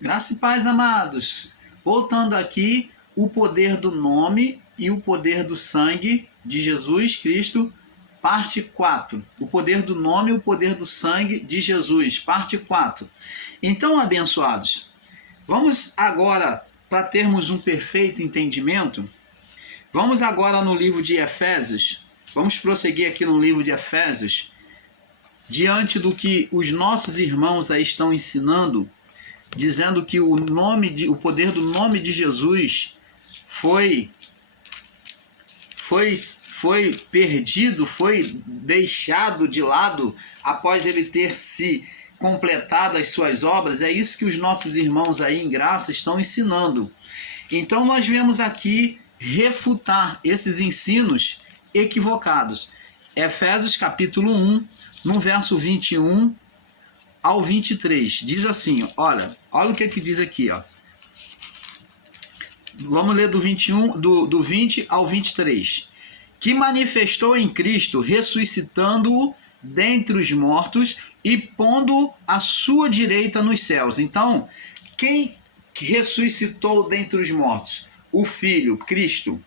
Graça e paz, amados. Voltando aqui, o poder do nome e o poder do sangue de Jesus Cristo, parte 4. O poder do nome e o poder do sangue de Jesus, parte 4. Então, abençoados, vamos agora, para termos um perfeito entendimento, vamos agora no livro de Efésios. Vamos prosseguir aqui no livro de Efésios, diante do que os nossos irmãos aí estão ensinando, dizendo que o poder do nome de Jesus foi perdido, foi deixado de lado após ele ter se completado as suas obras. É isso que os nossos irmãos aí em graça estão ensinando. Então nós viemos aqui refutar esses ensinos equivocados. Efésios capítulo 1, no verso 21 ao 23, diz assim, olha o que diz aqui, ó. Vamos ler do 21, do 20 ao 23. Que manifestou em Cristo, ressuscitando-o dentre os mortos e pondo-o à sua direita nos céus. Então, quem ressuscitou dentre os mortos? O Filho, Cristo.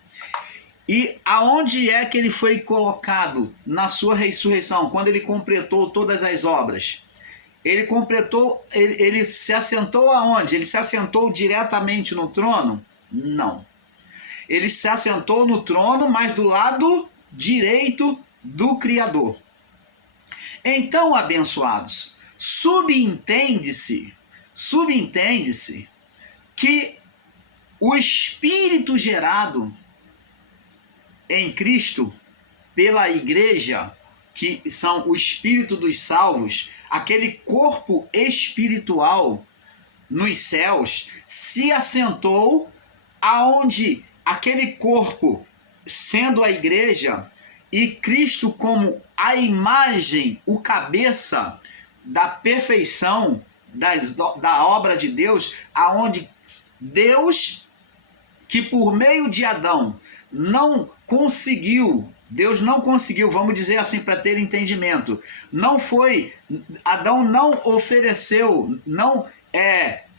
E aonde é que ele foi colocado na sua ressurreição, quando ele completou todas as obras? Ele completou, ele se assentou aonde? Ele se assentou diretamente no trono? Não. Ele se assentou no trono, mas do lado direito do Criador. Então, abençoados, subentende-se que o Espírito gerado em Cristo pela igreja, que são o Espírito dos salvos, aquele corpo espiritual nos céus, se assentou aonde aquele corpo, sendo a igreja, e Cristo como a imagem, o cabeça da perfeição da obra de Deus, aonde Deus, que por meio de Adão Deus não conseguiu, vamos dizer assim para ter entendimento, Adão não ofereceu,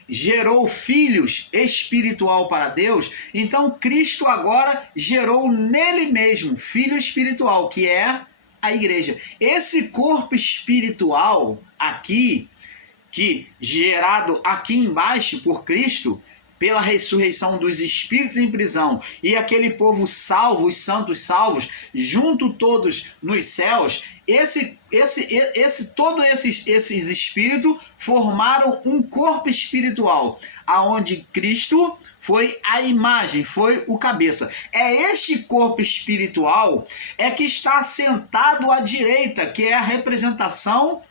gerou filhos espiritual para Deus. Então Cristo agora gerou nele mesmo filho espiritual, que é a igreja. Esse corpo espiritual aqui, que gerado aqui embaixo por Cristo, pela ressurreição dos espíritos em prisão, e aquele povo salvo, os santos salvos, junto todos nos céus, todos esses espíritos formaram um corpo espiritual, aonde Cristo foi a imagem, foi o cabeça. É este corpo espiritual que está sentado à direita, que é a representação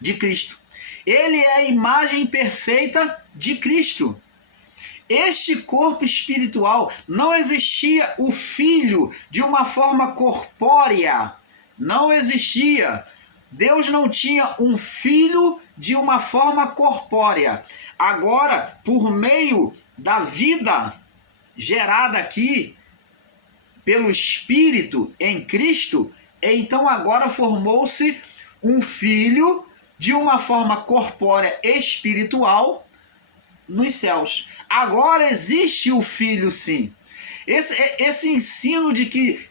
de Cristo. Ele é a imagem perfeita de Cristo. Este corpo espiritual, não existia o Filho de uma forma corpórea. Não existia. Deus não tinha um filho de uma forma corpórea. Agora, por meio da vida gerada aqui pelo Espírito em Cristo, então agora formou-se um filho de uma forma corpórea espiritual nos céus. Agora existe o Filho, sim. Esse ensino de que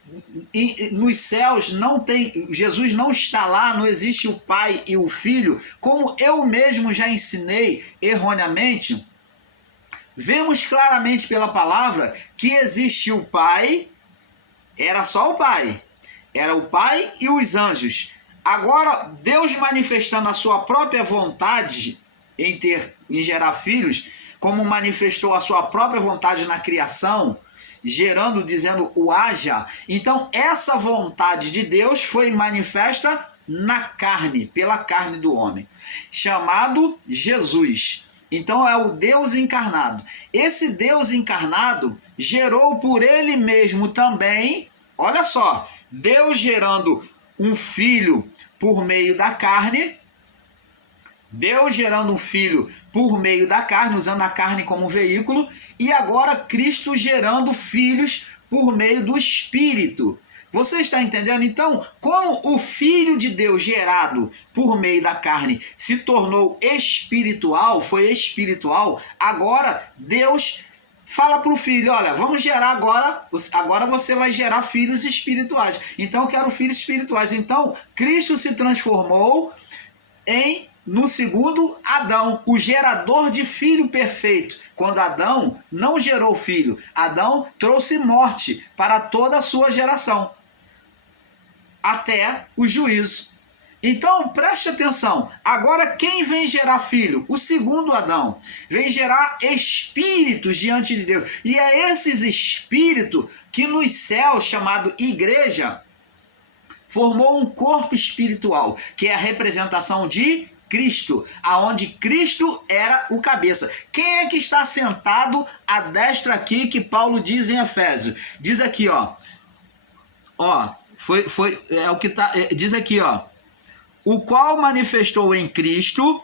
nos céus não tem, Jesus não está lá, não existe o Pai e o Filho, como eu mesmo já ensinei erroneamente, vemos claramente pela palavra que existe o Pai, era só o Pai, era o Pai e os anjos. Agora, Deus manifestando a sua própria vontade em gerar filhos, como manifestou a sua própria vontade na criação, gerando, dizendo o haja. Então essa vontade de Deus foi manifesta na carne, pela carne do homem, chamado Jesus. Então é o Deus encarnado. Esse Deus encarnado gerou por ele mesmo também, olha só, Deus gerando um filho por meio da carne, Deus gerando um filho por meio da carne, usando a carne como veículo, e agora Cristo gerando filhos por meio do Espírito. Você está entendendo? Então, como o Filho de Deus gerado por meio da carne se tornou espiritual, foi espiritual, agora Deus fala para o filho, olha, vamos gerar agora você vai gerar filhos espirituais. Então eu quero filhos espirituais. Então Cristo se transformou no segundo Adão, o gerador de filho perfeito. Quando Adão não gerou filho, Adão trouxe morte para toda a sua geração, até o juízo. Então, preste atenção. Agora, quem vem gerar filho? O segundo Adão. Vem gerar espíritos diante de Deus. E é esses espíritos que nos céus, chamado igreja, formou um corpo espiritual, que é a representação de Cristo, aonde Cristo era o cabeça. Quem é que está sentado à destra aqui, que Paulo diz em Efésios? Diz aqui, ó. É o que tá, diz aqui, ó. O qual manifestou em Cristo,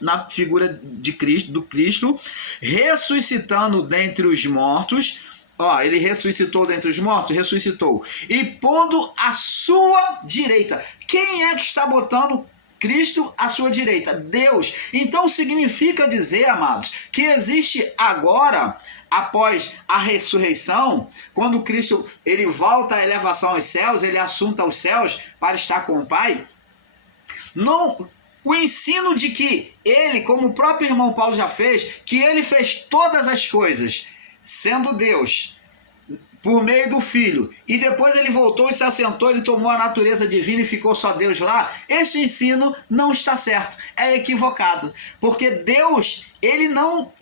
na figura de Cristo, do Cristo, ressuscitando dentre os mortos. Ó, ele ressuscitou dentre os mortos, ressuscitou. E pondo à sua direita. Quem é que está botando Cristo à sua direita? Deus. Então significa dizer, amados, que existe agora, após a ressurreição, quando Cristo ele volta à elevação aos céus, ele assunta aos céus para estar com o Pai, o ensino de que ele, como o próprio irmão Paulo já fez, que ele fez todas as coisas, sendo Deus, por meio do Filho, e depois ele voltou e se assentou, ele tomou a natureza divina e ficou só Deus lá. Esse ensino não está certo, é equivocado, porque Deus, ele não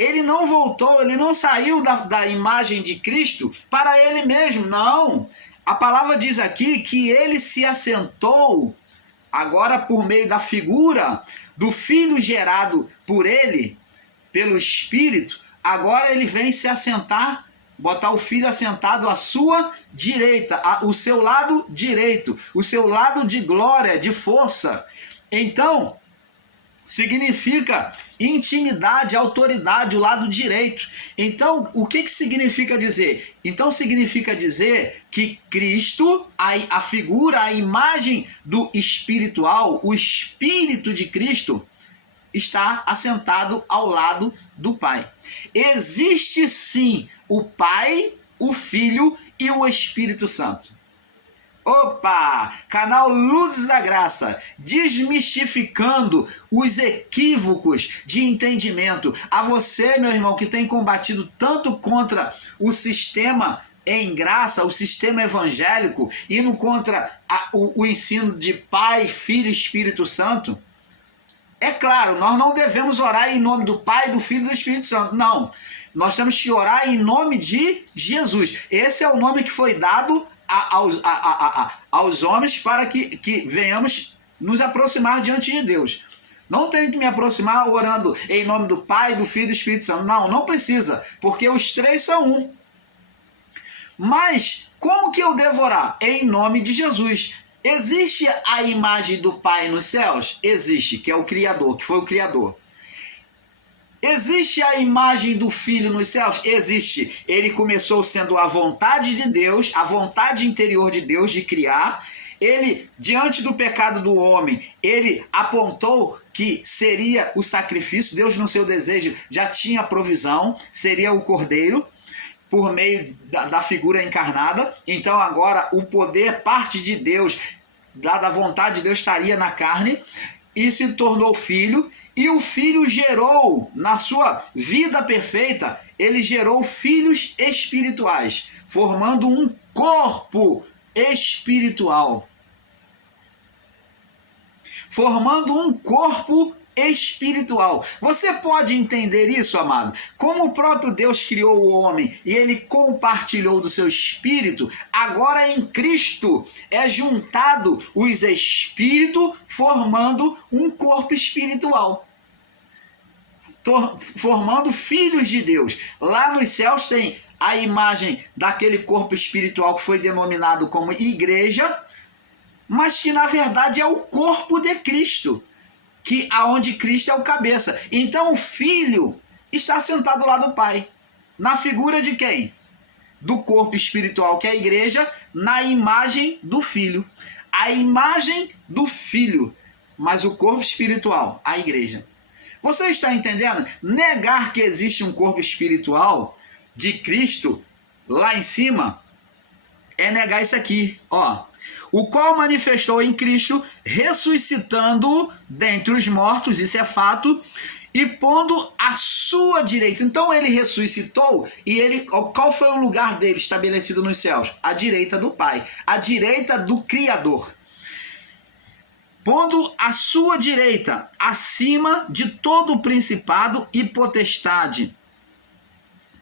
voltou, ele não saiu da imagem de Cristo para ele mesmo, não. A palavra diz aqui que ele se assentou, agora por meio da figura do Filho gerado por ele, pelo Espírito, agora ele vem se assentar, botar o Filho assentado à sua direita, o seu lado direito, o seu lado de glória, de força. Então, significa intimidade, autoridade, o lado direito. Então, o que significa dizer? Então, significa dizer que Cristo, a figura, a imagem do espiritual, o Espírito de Cristo, está assentado ao lado do Pai. Existe sim o Pai, o Filho e o Espírito Santo. Opa! Canal Luzes da Graça, desmistificando os equívocos de entendimento. A você, meu irmão, que tem combatido tanto contra o sistema em graça, o sistema evangélico, indo contra o ensino de Pai, Filho e Espírito Santo. É claro, nós não devemos orar em nome do Pai, do Filho e do Espírito Santo. Não. Nós temos que orar em nome de Jesus. Esse é o nome que foi dado aos homens para que venhamos nos aproximar diante de Deus. Não tenho que me aproximar orando em nome do Pai, do Filho e do Espírito Santo. Não precisa, porque os três são um. Mas como que eu devo orar? Em nome de Jesus. Existe a imagem do Pai nos céus? Existe, que é o Criador, que foi o Criador. Existe a imagem do Filho nos céus? Existe. Ele começou sendo a vontade de Deus, a vontade interior de Deus de criar. Ele, diante do pecado do homem, ele apontou que seria o sacrifício. Deus, no seu desejo, já tinha provisão, seria o Cordeiro, por meio da figura encarnada. Então agora o poder parte de Deus, lá da vontade de Deus, estaria na carne e se tornou filho. E o Filho gerou, na sua vida perfeita, ele gerou filhos espirituais, formando um corpo espiritual. Formando um corpo espiritual. Você pode entender isso, amado? Como o próprio Deus criou o homem e ele compartilhou do seu espírito, agora em Cristo é juntado os espíritos formando um corpo espiritual. Formando filhos de Deus. Lá nos céus tem a imagem daquele corpo espiritual que foi denominado como igreja, mas que na verdade é o corpo de Cristo, aonde Cristo é o cabeça. Então o Filho está sentado lá do Pai. Na figura de quem? do corpo espiritual, que é a igreja, na imagem do Filho. A imagem do Filho, mas o corpo espiritual, a igreja. Você está entendendo? Negar que existe um corpo espiritual de Cristo lá em cima é negar isso aqui, ó. O qual manifestou em Cristo, ressuscitando dentre os mortos, isso é fato, e pondo à sua direita. Então ele ressuscitou e ele, qual foi o lugar dele estabelecido nos céus? À direita do Pai, à direita do Criador. Pondo à sua direita, acima de todo o principado e potestade.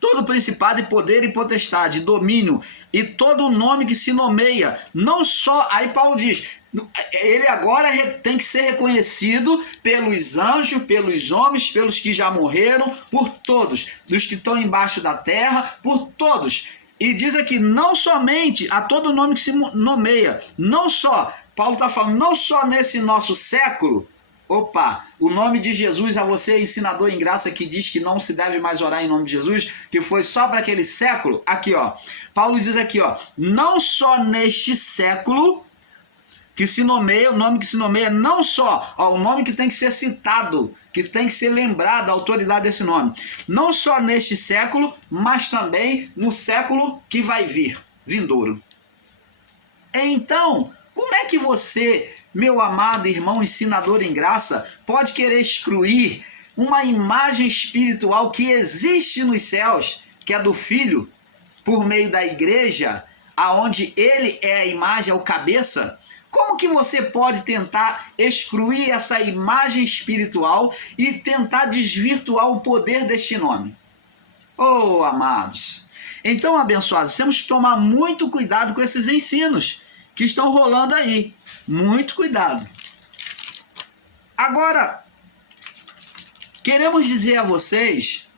Todo principado e poder e potestade, domínio e todo o nome que se nomeia, não só, aí Paulo diz, ele agora tem que ser reconhecido pelos anjos, pelos homens, pelos que já morreram, por todos, dos que estão embaixo da terra, por todos. E diz aqui, não somente a todo nome que se nomeia, não só, Paulo está falando, não só nesse nosso século. Opa, o nome de Jesus, a você ensinador em graça que diz que não se deve mais orar em nome de Jesus, que foi só para aquele século, aqui ó, Paulo diz aqui ó, não só neste século que se nomeia, o nome que se nomeia, não só, ó, o nome que tem que ser citado, que tem que ser lembrado, a autoridade desse nome, não só neste século, mas também no século que vai vir, vindouro. Então, como é que você, meu amado irmão ensinador em graça, pode querer excluir uma imagem espiritual que existe nos céus, que é do Filho, por meio da igreja, aonde ele é a imagem, é o cabeça? Como que você pode tentar excluir essa imagem espiritual e tentar desvirtuar o poder deste nome? Oh, amados! Então, abençoados, temos que tomar muito cuidado com esses ensinos que estão rolando aí. Muito cuidado. Agora, queremos dizer a vocês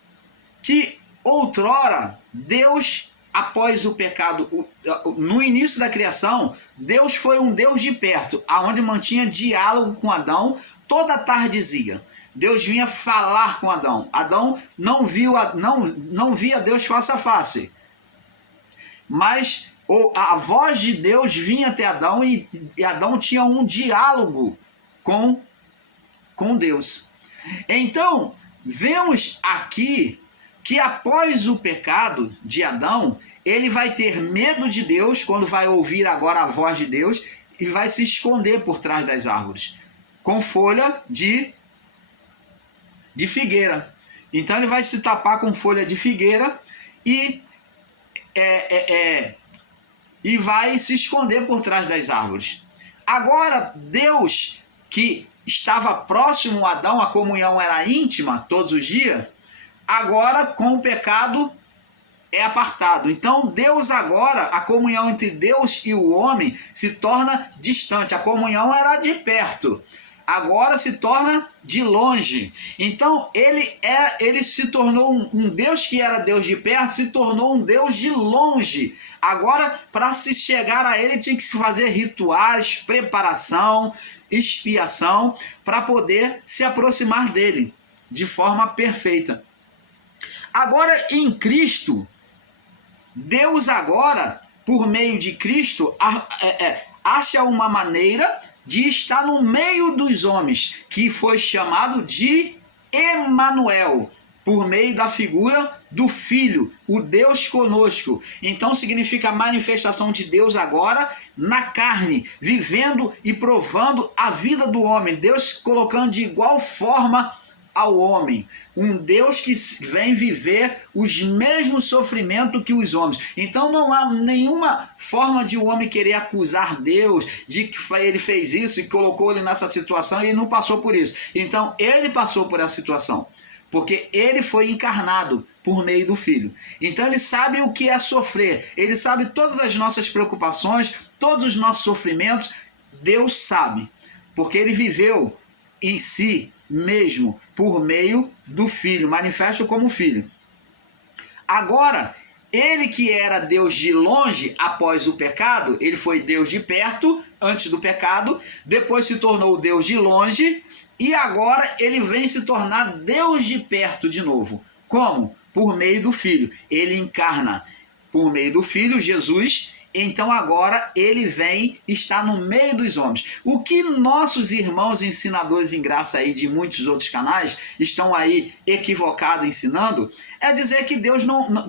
que outrora, Deus, após o pecado, no início da criação, Deus foi um Deus de perto, aonde mantinha diálogo com Adão toda a tardezinha. Deus vinha falar com Adão. Adão não via Deus face a face. Mas a voz de Deus vinha até Adão e Adão tinha um diálogo com Deus. Então, vemos aqui que após o pecado de Adão, ele vai ter medo de Deus quando vai ouvir agora a voz de Deus e vai se esconder por trás das árvores, com folha de figueira. Então ele vai se tapar com folha de figueira e vai se esconder por trás das árvores. Agora, Deus, que estava próximo a Adão, a comunhão era íntima todos os dias, agora com o pecado é apartado. Então Deus agora, a comunhão entre Deus e o homem se torna distante. A comunhão era de perto, agora se torna de longe. Então ele se tornou um Deus que era Deus de perto, se tornou um Deus de longe. Agora, para se chegar a ele, tinha que se fazer rituais, preparação, expiação, para poder se aproximar dele de forma perfeita. Agora, em Cristo, Deus agora, por meio de Cristo, acha uma maneira de estar no meio dos homens, que foi chamado de Emanuel, por meio da figura do Filho, o Deus conosco. Então significa a manifestação de Deus agora na carne, vivendo e provando a vida do homem. Deus colocando de igual forma ao homem. Um Deus que vem viver os mesmos sofrimentos que os homens. Então não há nenhuma forma de o homem querer acusar Deus de que ele fez isso e colocou ele nessa situação e ele não passou por isso. Então ele passou por essa situação, porque ele foi encarnado por meio do Filho. Então ele sabe o que é sofrer, ele sabe todas as nossas preocupações, todos os nossos sofrimentos. Deus sabe, porque ele viveu em si mesmo por meio do Filho, manifesto como Filho. Agora, ele que era Deus de longe após o pecado, ele foi Deus de perto antes do pecado, depois se tornou Deus de longe, e agora ele vem se tornar Deus de perto de novo. Como? Por meio do Filho. Ele encarna por meio do Filho, Jesus, então agora ele vem estar no meio dos homens. O que nossos irmãos ensinadores em graça aí de muitos outros canais estão aí equivocados ensinando é dizer que Deus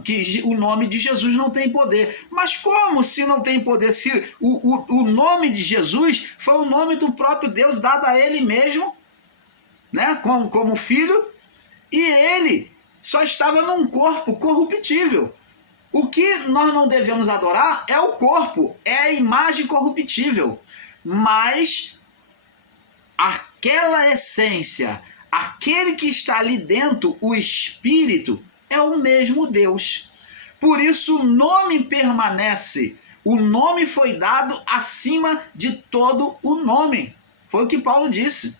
que o nome de Jesus não tem poder. Mas como se não tem poder? Se o nome de Jesus foi o nome do próprio Deus dado a ele mesmo, né, como filho, e ele só estava num corpo corruptível. O que nós não devemos adorar é o corpo, é a imagem corruptível, mas aquela essência, aquele que está ali dentro, o Espírito, é o mesmo Deus. Por isso o nome permanece, o nome foi dado acima de todo o nome. Foi o que Paulo disse.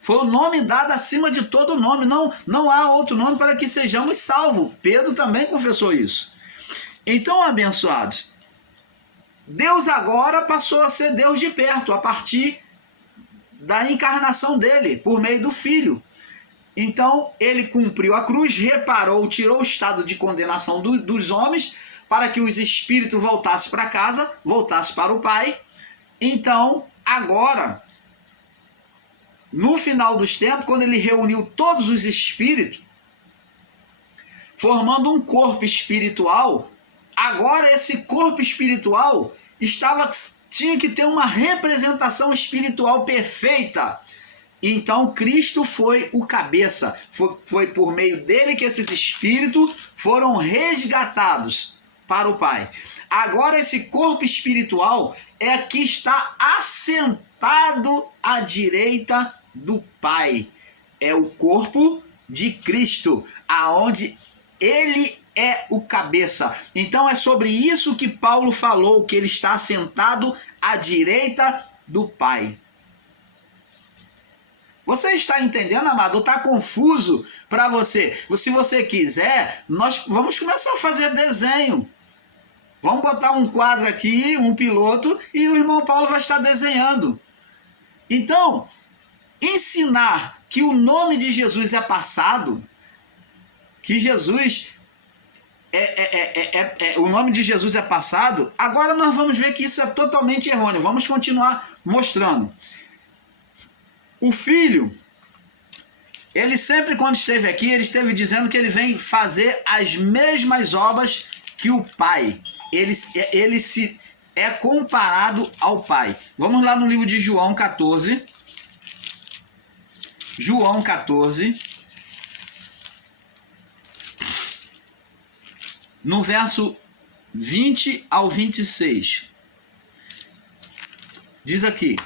Foi o nome dado acima de todo nome. Não há outro nome para que sejamos salvos. Pedro também confessou isso. Então, abençoados, Deus agora passou a ser Deus de perto, a partir da encarnação dele, por meio do Filho. Então, ele cumpriu a cruz, reparou, tirou o estado de condenação dos homens, para que os espíritos voltassem para casa, voltassem para o Pai. Então, agora, no final dos tempos, quando ele reuniu todos os espíritos, formando um corpo espiritual, agora esse corpo espiritual tinha que ter uma representação espiritual perfeita. Então Cristo foi o cabeça, foi por meio dele que esses espíritos foram resgatados para o Pai. Agora esse corpo espiritual é que está assentado à direita do Pai. É o corpo de Cristo, aonde ele é o cabeça. Então é sobre isso que Paulo falou, que ele está assentado à direita do Pai. Você está entendendo, amado? Ou está confuso para você? Se você quiser, nós vamos começar a fazer desenho. Vamos botar um quadro aqui, um piloto, e o irmão Paulo vai estar desenhando. Então, ensinar que o nome de Jesus é passado, que Jesus o nome de Jesus é passado, agora nós vamos ver que isso é totalmente errôneo. Vamos continuar mostrando. O Filho, ele sempre quando esteve aqui, ele esteve dizendo que ele vem fazer as mesmas obras que o Pai. Ele se é comparado ao Pai. Vamos lá no livro de João 14. João 14. No verso 20 ao 26. Diz aqui.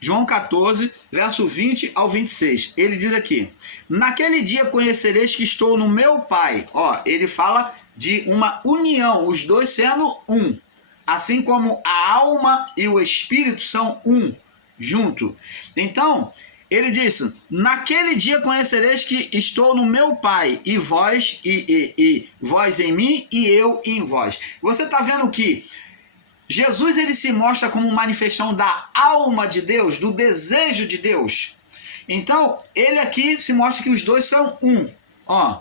João 14, verso 20 ao 26. Ele diz aqui: naquele dia conhecereis que estou no meu Pai. Ó, ele fala de uma união, os dois sendo um. Assim como a alma e o espírito são um, junto. Então, ele disse: naquele dia conhecereis que estou no meu Pai, e vós, vós em mim, e eu em vós. Você está vendo que Jesus ele se mostra como manifestação da alma de Deus, do desejo de Deus. Então, ele aqui se mostra que os dois são um. Ó,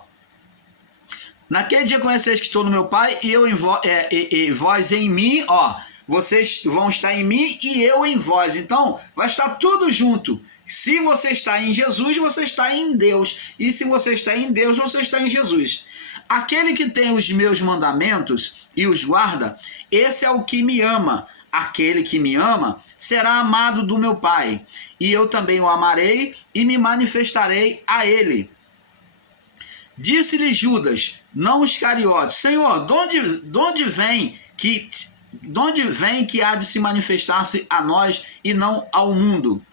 naquele dia conheceis que estou no meu Pai, e eu em vós em mim, ó, vocês vão estar em mim e eu em vós. Então, vai estar tudo junto. Se você está em Jesus, você está em Deus. E se você está em Deus, você está em Jesus. Aquele que tem os meus mandamentos e os guarda, esse é o que me ama. Aquele que me ama será amado do meu Pai. E eu também o amarei e me manifestarei a ele. Disse-lhe Judas, não Iscariotes: Senhor, de onde vem que há de se manifestar-se a nós e não ao mundo?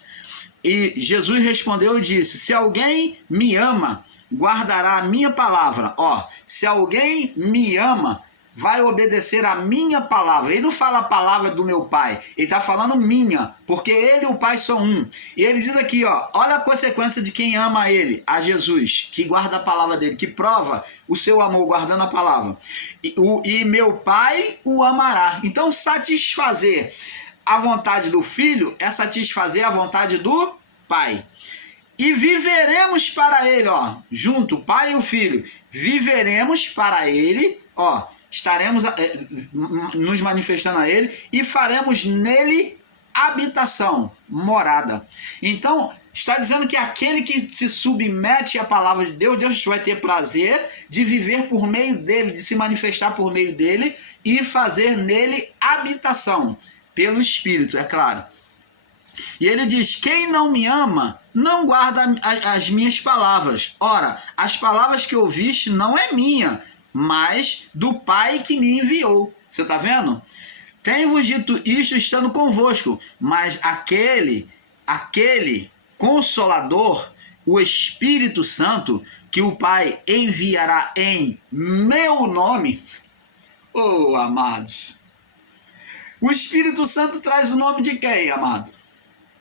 E Jesus respondeu e disse: se alguém me ama, guardará a minha palavra. Ó, se alguém me ama, vai obedecer a minha palavra. Ele não fala a palavra do meu Pai, ele está falando minha, porque ele e o Pai são um. E ele diz aqui, ó, olha a consequência de quem ama ele, a Jesus, que guarda a palavra dele, que prova o seu amor guardando a palavra. E meu Pai o amará. Então, satisfazer a vontade do Filho é satisfazer a vontade do Pai. E viveremos para ele, ó, junto, Pai e o Filho, viveremos para ele, ó, estaremos nos manifestando a ele e faremos nele habitação, morada. Então, está dizendo que aquele que se submete à palavra de Deus, Deus vai ter prazer de viver por meio dele, de se manifestar por meio dele e fazer nele habitação, pelo Espírito, é claro. E ele diz, quem não me ama, não guarda as minhas palavras. Ora, as palavras que ouviste não é minha, mas do Pai que me enviou. Você está vendo? Tenho-vos dito isto estando convosco, mas aquele Consolador, o Espírito Santo, que o Pai enviará em meu nome. Oh, amados. O Espírito Santo traz o nome de quem, amado?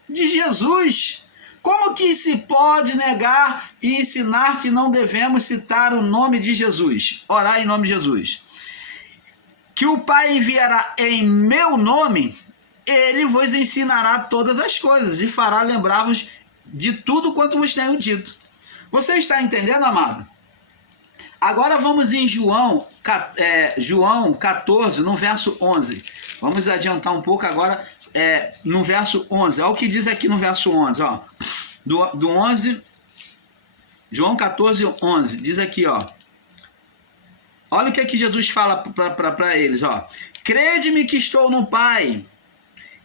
De Jesus. Como que se pode negar e ensinar que não devemos citar o nome de Jesus? Orar em nome de Jesus. Que o Pai enviará em meu nome, ele vos ensinará todas as coisas e fará lembrar-vos de tudo quanto vos tenho dito. Você está entendendo, amado? Agora vamos em João 14, no verso 11. Vamos adiantar um pouco agora no verso 11. Olha o que diz aqui no verso 11. Ó. Do 11, João 14, 11. Diz aqui, ó. Olha o que é que Jesus fala para eles, ó. Crede-me que estou no Pai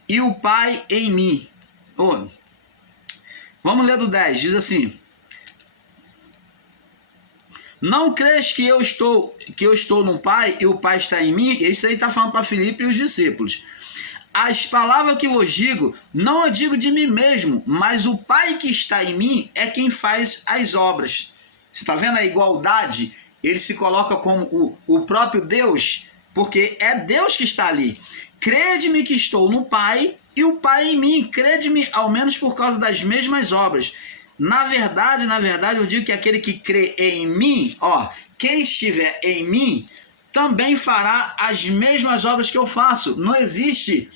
e o Pai em mim. Oh. Vamos ler do 10, diz assim. Não crês que eu estou no Pai e o Pai está em mim? Isso aí está falando para Filipe e os discípulos. As palavras que vos digo, não eu digo de mim mesmo, mas o Pai que está em mim é quem faz as obras. Você está vendo a igualdade? Ele se coloca como o próprio Deus, porque é Deus que está ali. Crede-me que estou no Pai e o Pai em mim. Crede-me ao menos por causa das mesmas obras. Na verdade, eu digo que aquele que crê em mim, ó, quem estiver em mim, também fará as mesmas obras que eu faço. Não existe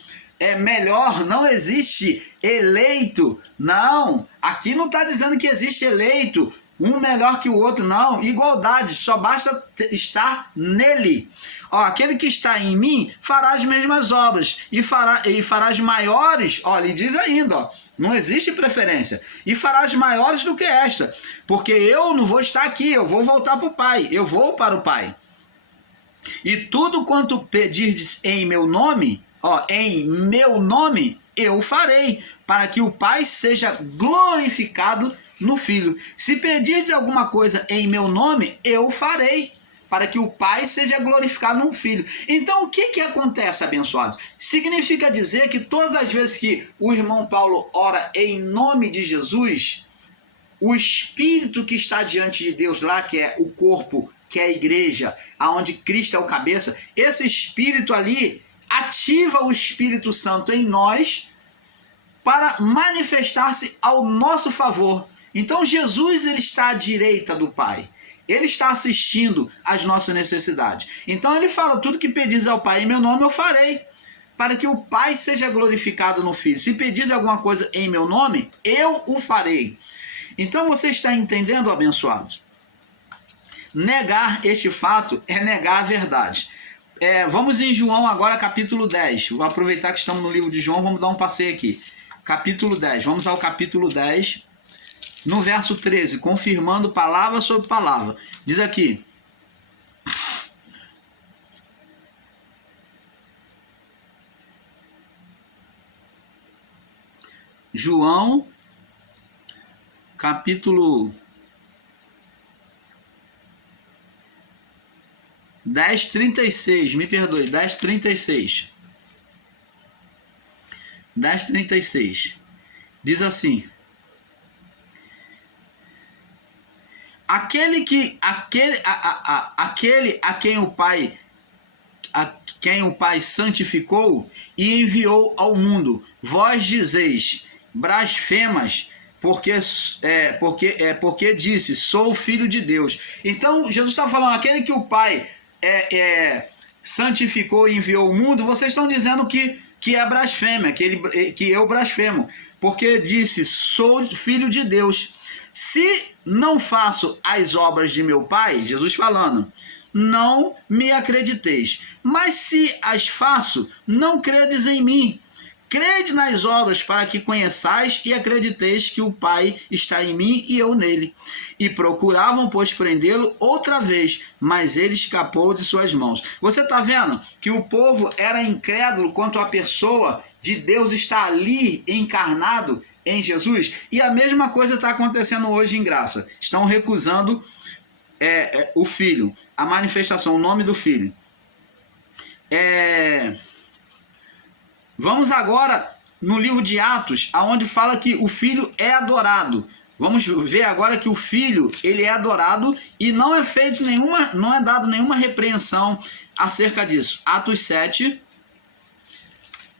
melhor, não existe eleito. Não, aqui não está dizendo que existe eleito, um melhor que o outro, não. Igualdade, só basta estar nele. Ó, aquele que está em mim fará as mesmas obras e fará as maiores. Ó, ele diz ainda, ó, não existe preferência. E fará as maiores do que esta, porque eu não vou estar aqui, eu vou voltar para o Pai, eu vou para o Pai. E tudo quanto pedirdes em meu nome, ó, em meu nome, eu farei, para que o Pai seja glorificado no Filho. Se pedirdes alguma coisa em meu nome, eu farei, para que o Pai seja glorificado no Filho. Então, o que acontece, abençoados? Significa dizer que todas as vezes que o irmão Paulo ora em nome de Jesus, o Espírito que está diante de Deus lá, que é o corpo, que é a igreja, aonde Cristo é o cabeça, esse Espírito ali ativa o Espírito Santo em nós para manifestar-se ao nosso favor. Então, Jesus ele está à direita do Pai. Ele está assistindo às nossas necessidades. Então ele fala, tudo que pedis ao Pai em meu nome eu farei, para que o Pai seja glorificado no Filho. Se pedis alguma coisa em meu nome, eu o farei. Então você está entendendo, abençoados? Negar este fato é negar a verdade. Vamos em João agora, capítulo 10. Vou aproveitar que estamos no livro de João, vamos dar um passeio aqui. Capítulo 10, vamos ao capítulo 10. No verso 13, confirmando palavra sobre palavra. Diz aqui. João, capítulo 10:36, me perdoe, 10:36. 10:36. Diz assim: Aquele a quem o Pai santificou e enviou ao mundo, vós dizeis blasfemas, porque disse, sou filho de Deus. Então Jesus está falando, aquele que o Pai santificou e enviou ao mundo, vocês estão dizendo que é blasfêmia, que eu blasfemo, porque disse, sou filho de Deus. Se não faço as obras de meu Pai, Jesus falando, não me acrediteis. Mas se as faço, não credes em mim. Crede nas obras para que conheçais e acrediteis que o Pai está em mim e eu nele. E procuravam, pois, prendê-lo outra vez, mas ele escapou de suas mãos. Você está vendo que o povo era incrédulo quanto a pessoa de Deus está ali encarnado em Jesus? E a mesma coisa está acontecendo hoje em graça. Estão recusando o Filho, a manifestação, o nome do Filho. Vamos agora no livro de Atos, aonde fala que o Filho é adorado. Vamos ver agora que o Filho, ele é adorado e não é feito não é dado nenhuma repreensão acerca disso. Atos 7,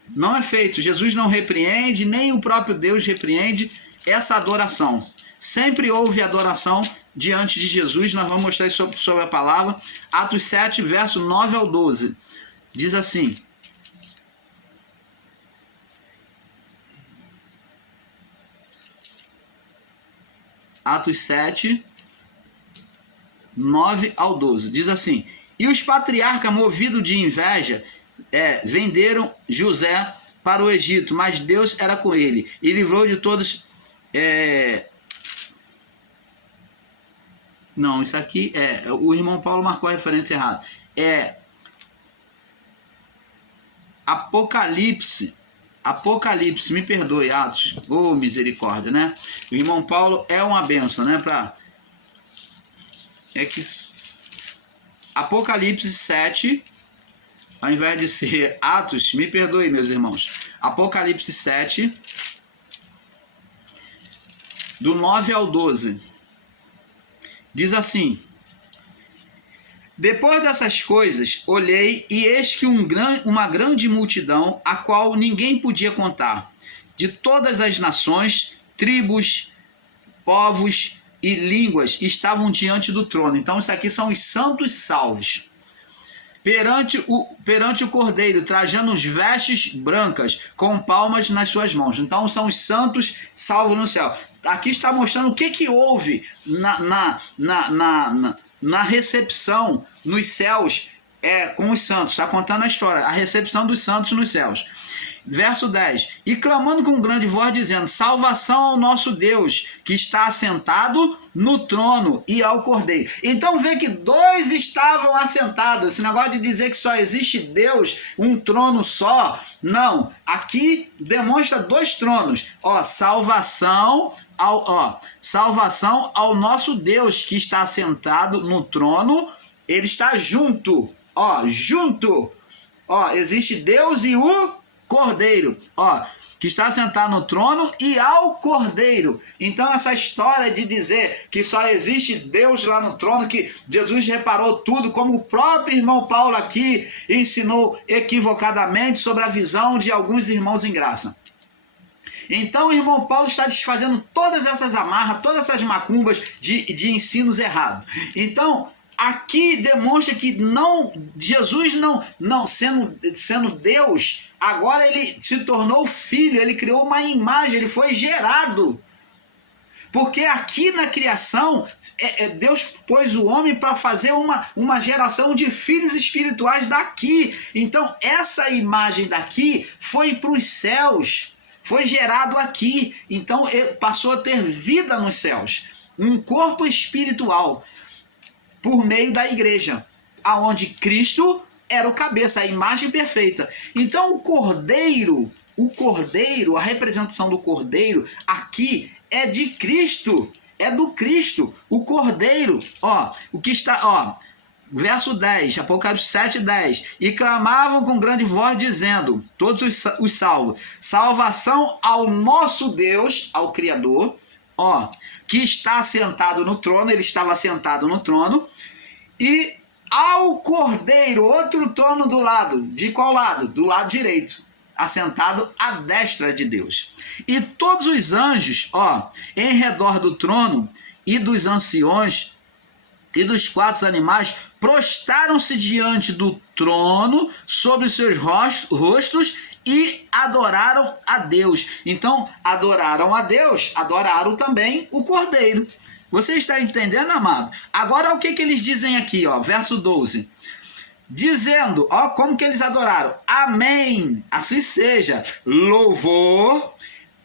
não é feito. Jesus não repreende, nem o próprio Deus repreende essa adoração. Sempre houve adoração diante de Jesus. Nós vamos mostrar isso sobre a palavra. Atos 7, verso 9 ao 12. Diz assim: Atos 7, 9 ao 12. Diz assim: E os patriarcas, movidos de inveja, venderam José para o Egito, mas Deus era com ele e livrou de todos. Não, isso aqui o irmão Paulo marcou a referência errada. Apocalipse, me perdoe, Atos. Oh, misericórdia, né? O irmão Paulo é uma benção, né? Apocalipse 7, ao invés de ser Atos, me perdoe, meus irmãos. Apocalipse 7, do 9 ao 12. Diz assim: Depois dessas coisas, olhei e eis que uma grande multidão, a qual ninguém podia contar, de todas as nações, tribos, povos e línguas, estavam diante do trono. Então, isso aqui são os santos salvos. Perante o Cordeiro, trajando vestes brancas, com palmas nas suas mãos. Então, são os santos salvos no céu. Aqui está mostrando o que houve na recepção nos céus com os santos. Está contando a história, a recepção dos santos nos céus. Verso 10. E clamando com grande voz, dizendo: Salvação ao nosso Deus, que está assentado no trono, e ao Cordeiro. Então vê que dois estavam assentados. Esse negócio de dizer que só existe Deus, um trono só. Não. Aqui demonstra dois tronos. Salvação ao nosso Deus, que está assentado no trono. Ele está junto. Existe Deus e o Cordeiro, que está sentado no trono, e ao Cordeiro. Então essa história de dizer que só existe Deus lá no trono, que Jesus reparou tudo, como o próprio irmão Paulo aqui ensinou equivocadamente sobre a visão de alguns irmãos em graça. Então o irmão Paulo está desfazendo todas essas amarras, todas essas macumbas de ensinos errados. Então aqui demonstra que Jesus não sendo Deus, agora ele se tornou filho, ele criou uma imagem, ele foi gerado. Porque aqui na criação, Deus pôs o homem para fazer uma geração de filhos espirituais daqui. Então essa imagem daqui foi para os céus, foi gerado aqui. Então ele passou a ter vida nos céus, um corpo espiritual, por meio da igreja, aonde Cristo era o cabeça, a imagem perfeita. Então o Cordeiro, a representação do Cordeiro aqui é de Cristo, é do Cristo, o Cordeiro. O que está, verso 10, Apocalipse 7, 10. E clamavam com grande voz, dizendo, todos os salvos: Salvação ao nosso Deus, ao Criador, que está sentado no trono. Ele estava sentado no trono, e ao Cordeiro, outro trono do lado. De qual lado? Do lado direito, assentado à destra de Deus. E todos os anjos, em redor do trono, e dos anciões, e dos 4 animais, prostaram-se diante do trono sobre os seus rostos e adoraram a Deus. Então, adoraram a Deus, adoraram também o Cordeiro. Você está entendendo, amado? Agora o que eles dizem aqui, ó, verso 12. Dizendo, ó, como que eles adoraram. Amém, assim seja. Louvor,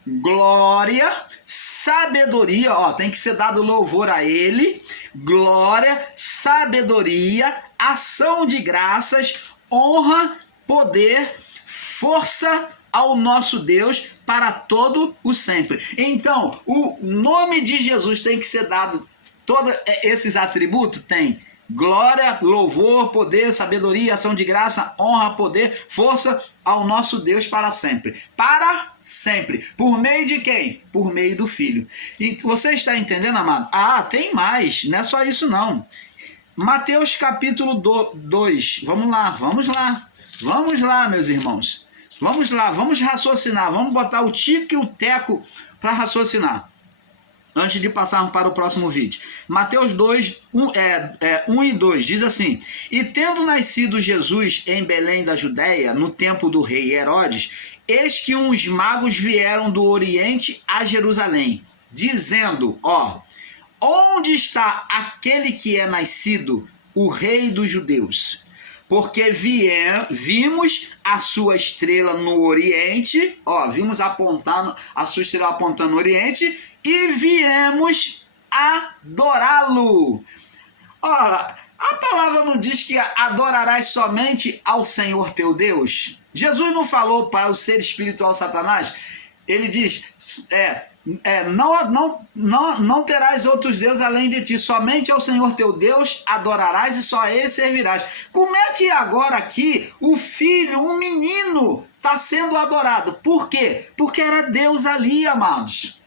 glória, sabedoria, ó, tem que ser dado louvor a ele. Glória, sabedoria, ação de graças, honra, poder, força ao nosso Deus para todo o sempre. Então, o nome de Jesus tem que ser dado todos esses atributos? Tem. Glória, louvor, poder, sabedoria, ação de graça, honra, poder, força ao nosso Deus para sempre. Para sempre. Por meio de quem? Por meio do Filho. E você está entendendo, amado? Ah, tem mais. Não é só isso, não. Mateus capítulo 2. Vamos lá, vamos lá. Vamos lá, meus irmãos. Vamos lá, vamos raciocinar. Vamos botar o tico e o teco para raciocinar. Antes de passarmos para o próximo vídeo. Mateus 2, 1 e 2, diz assim: E tendo nascido Jesus em Belém da Judéia, no tempo do rei Herodes, eis que uns magos vieram do Oriente a Jerusalém, dizendo, ó, onde está aquele que é nascido, o rei dos judeus? Porque vimos a sua estrela no Oriente, ó, vimos apontando, a sua estrela apontando no Oriente, e viemos adorá-lo. Ora, a palavra não diz que adorarás somente ao Senhor teu Deus? Jesus não falou para o ser espiritual Satanás? Ele diz, não terás outros deuses além de ti, somente ao Senhor teu Deus adorarás e só a ele servirás. Como é que agora aqui o filho, um menino, está sendo adorado? Por quê? Porque era Deus ali, amados.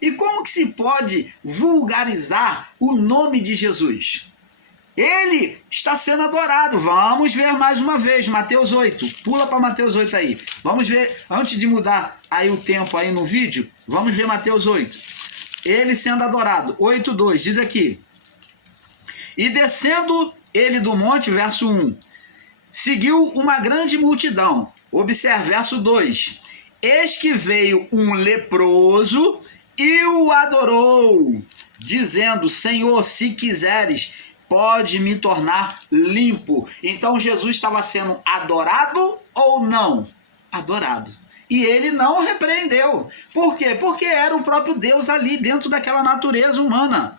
E como que se pode vulgarizar o nome de Jesus? Ele está sendo adorado. Vamos ver mais uma vez, Mateus 8. Pula para Mateus 8 aí. Vamos ver, antes de mudar aí o tempo aí no vídeo, vamos ver Mateus 8. Ele sendo adorado. 8:2, diz aqui. E descendo ele do monte, verso 1, seguiu uma grande multidão. Observe, verso 2. Eis que veio um leproso e o adorou, dizendo, Senhor, se quiseres, pode me tornar limpo. Então Jesus estava sendo adorado ou não? Adorado. E ele não repreendeu. Por quê? Porque era o próprio Deus ali dentro daquela natureza humana.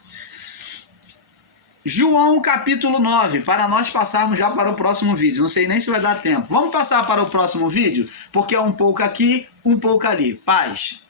João capítulo 9, para nós passarmos já para o próximo vídeo. Não sei nem se vai dar tempo. Vamos passar para o próximo vídeo? Porque é um pouco aqui, um pouco ali. Paz.